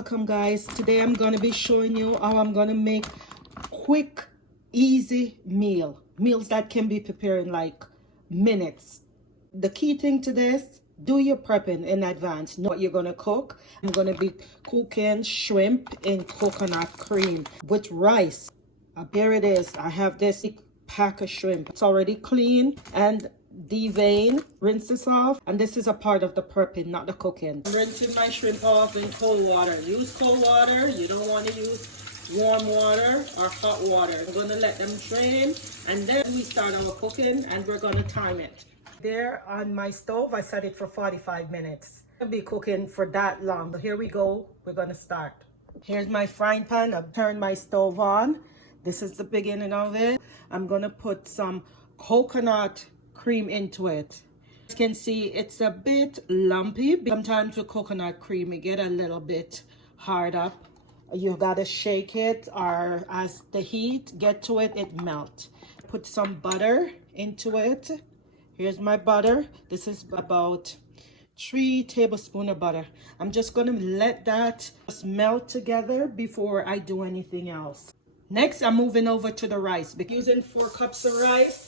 Welcome guys. Today I'm going to be showing you how I'm going to make quick, easy meals that can be prepared in like minutes. The key thing to this, do your prepping in advance. Know what you're going to cook. I'm going to be cooking shrimp in coconut cream with rice. There it is. I have this pack of shrimp. It's already clean and devein, rinse this off, and this is a part of the prepping, not the cooking. I'm rinsing my shrimp off in cold water. Use cold water. You don't want to use warm water or hot water. I'm going to let them drain, and then we start our cooking, and we're going to time it. There on my stove, I set it for 45 minutes. I'll be cooking for that long. So here we go. We're going to start. Here's my frying pan. I've turned my stove on. This is the beginning of it. I'm going to put some coconut cream into it. You can see it's a bit lumpy. Sometimes with coconut cream it get a little bit hard up. You gotta shake it, or as the heat get to it, it melt. Put some butter into it. Here's my butter. This is about 3 tablespoons of butter. I'm just gonna let that just melt together before I do anything else. Next, I'm moving over to the rice. Using 4 cups of rice.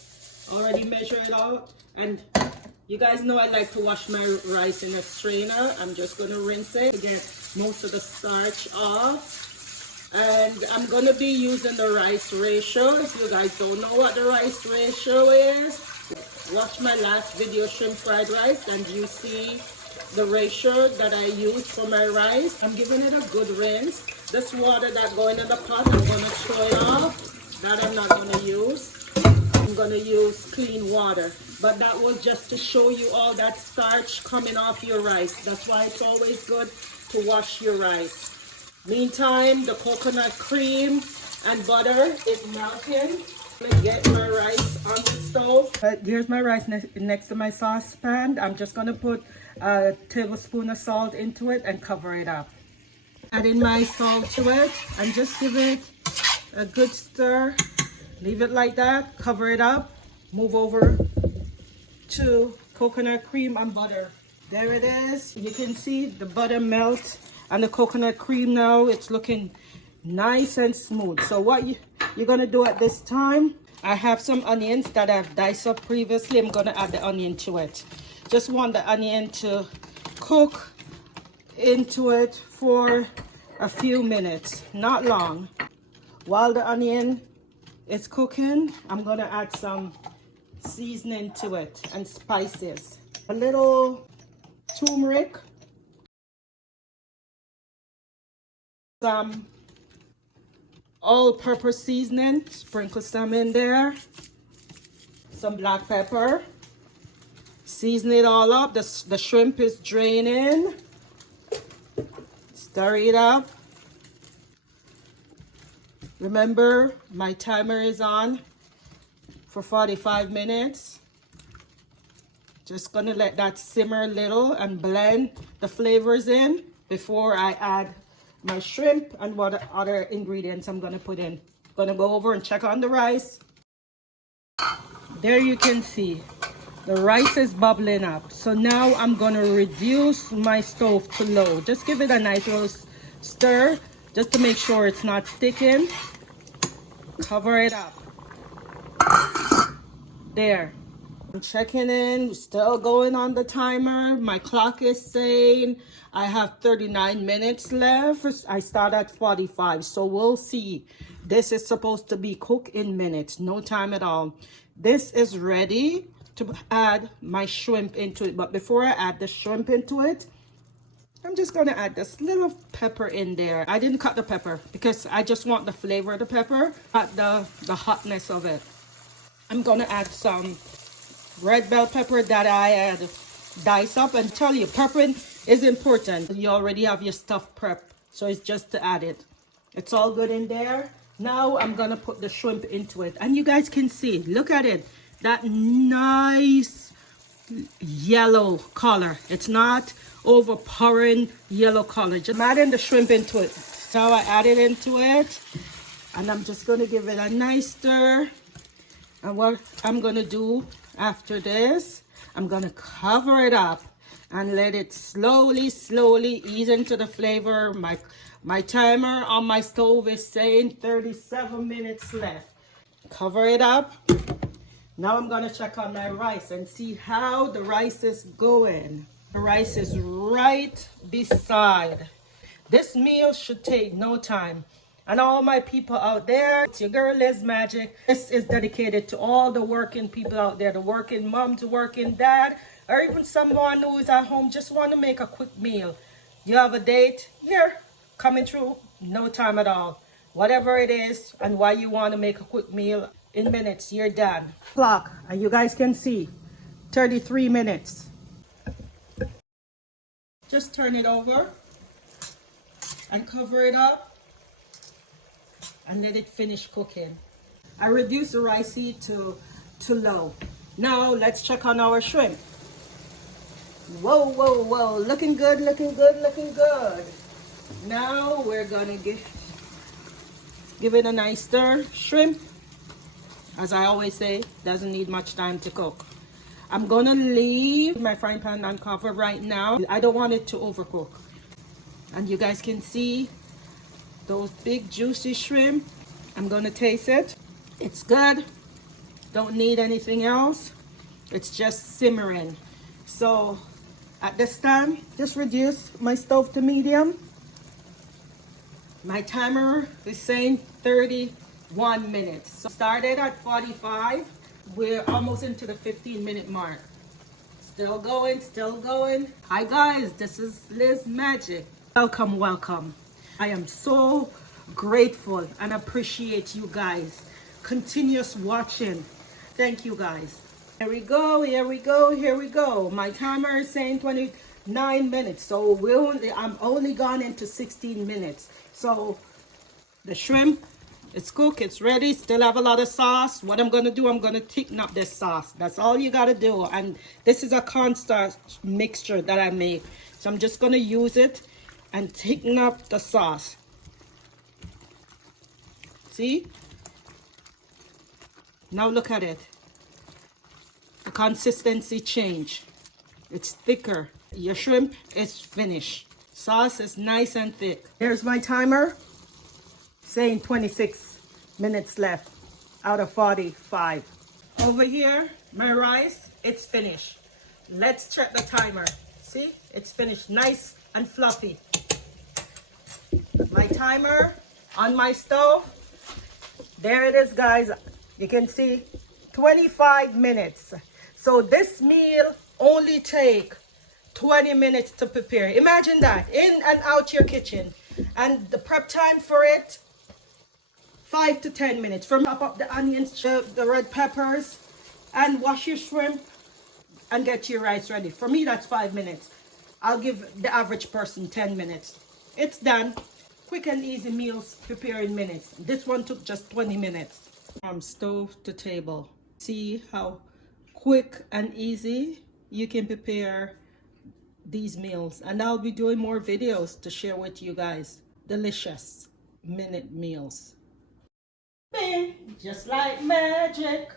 Already measure it out, and you guys know I like to wash my rice in a strainer. I'm just going to rinse it to get most of the starch off, and I'm going to be using the rice ratio. If you guys don't know what the rice ratio is, watch my last video, shrimp fried rice, and you see the ratio that I use for my rice. I'm giving it a good rinse. This water that going in the pot, I'm going to throw it off. That I'm not going to use. I'm going to use clean water, but that was just to show you all that starch coming off your rice. That's why it's always good to wash your rice. Meantime, the coconut cream and butter is melting. I'm going to get my rice on the stove. Here's my rice next to my saucepan. I'm just going to put a tablespoon of salt into it and cover it up. Adding my salt to it and just give it a good stir. Leave it like that, cover it up, move over to coconut cream and butter. There it is. You can see the butter melt and the coconut cream now. It's looking nice and smooth. So what you're going to do at this time, I have some onions that I've diced up previously. I'm going to add the onion to it. Just want the onion to cook into it for a few minutes, not long. While the onion it's cooking, I'm gonna add some seasoning to it and spices. A little turmeric, some all-purpose seasoning, sprinkle some in there, some black pepper, season it all up. The shrimp is draining, stir it up. Remember, my timer is on for 45 minutes. Just gonna let that simmer a little and blend the flavors in before I add my shrimp and what other ingredients I'm gonna put in. Gonna go over and check on the rice. There you can see the rice is bubbling up. So now I'm gonna reduce my stove to low. Just give it a nice little stir just to make sure it's not sticking. Cover it up. There. I'm checking in, still going on the timer. My clock is saying I have 39 minutes left. I start at 45, so we'll see. This is supposed to be cooked in minutes, no time at all. This is ready to add my shrimp into it, but before I add the shrimp into it, I'm just going to add this little pepper in there. I didn't cut the pepper because I just want the flavor of the pepper, not the hotness of it. I'm going to add some red bell pepper that I had diced up, and tell you, peppering is important. You already have your stuff prepped, so it's just to add it. It's all good in there. Now I'm going to put the shrimp into it, and you guys can see, look at it, that nice yellow color. It's not overpowering yellow color. Just adding the shrimp into it. So I added into it, and I'm just going to give it a nice stir. And what I'm going to do after this, I'm going to cover it up and let it slowly ease into the flavor. My timer on my stove is saying 37 minutes left. Cover it up. Now I'm gonna check on my rice and see how the rice is going. The rice is right beside. This meal should take no time. And all my people out there, it's your girl Lizmagic. This is dedicated to all the working people out there, the working mom, the working dad, or even someone who is at home just want to make a quick meal. You have a date here coming through, no time at all. Whatever it is and why you want to make a quick meal, in minutes you're done. Clock, and you guys can see 33 minutes. Just turn it over and cover it up and let it finish cooking. I reduce the rice heat to low. Now let's check on our shrimp. Whoa, looking good. Now we're gonna give it a nice stir. Shrimp, as I always say, doesn't need much time to cook. I'm gonna leave my frying pan uncovered right now. I don't want it to overcook. And you guys can see those big juicy shrimp. I'm gonna taste it. It's good. Don't need anything else. It's just simmering. So at this time, just reduce my stove to medium. My timer is saying 31 minutes. So started at 45. We're almost into the 15-minute mark. Still going. Hi guys, this is Lizmagic. Welcome. I am so grateful and appreciate you guys. Continuous watching. Thank you guys. Here we go. My timer is saying 29 minutes. So I'm only gone into 16 minutes. So the shrimp, it's cooked, it's ready, still have a lot of sauce. What I'm gonna do, I'm gonna thicken up this sauce. That's all you gotta do. And this is a cornstarch mixture that I make. So I'm just gonna use it and thicken up the sauce. See? Now look at it. The consistency change. It's thicker. Your shrimp is finished. Sauce is nice and thick. Here's my timer saying 26 minutes left out of 45. Over here, my rice, it's finished. Let's check the timer. See, it's finished, nice and fluffy. My timer on my stove, there it is guys. You can see 25 minutes. So this meal only take 20 minutes to prepare. Imagine that, in and out your kitchen. And the prep time for it, 5 to 10 minutes. From chop up the onions, the red peppers, and wash your shrimp and get your rice ready. For me, that's 5 minutes. I'll give the average person 10 minutes. It's done. Quick and easy meals prepare in minutes. This one took just 20 minutes. From stove to table. See how quick and easy you can prepare these meals. And I'll be doing more videos to share with you guys. Delicious minute meals. Bing, just like magic.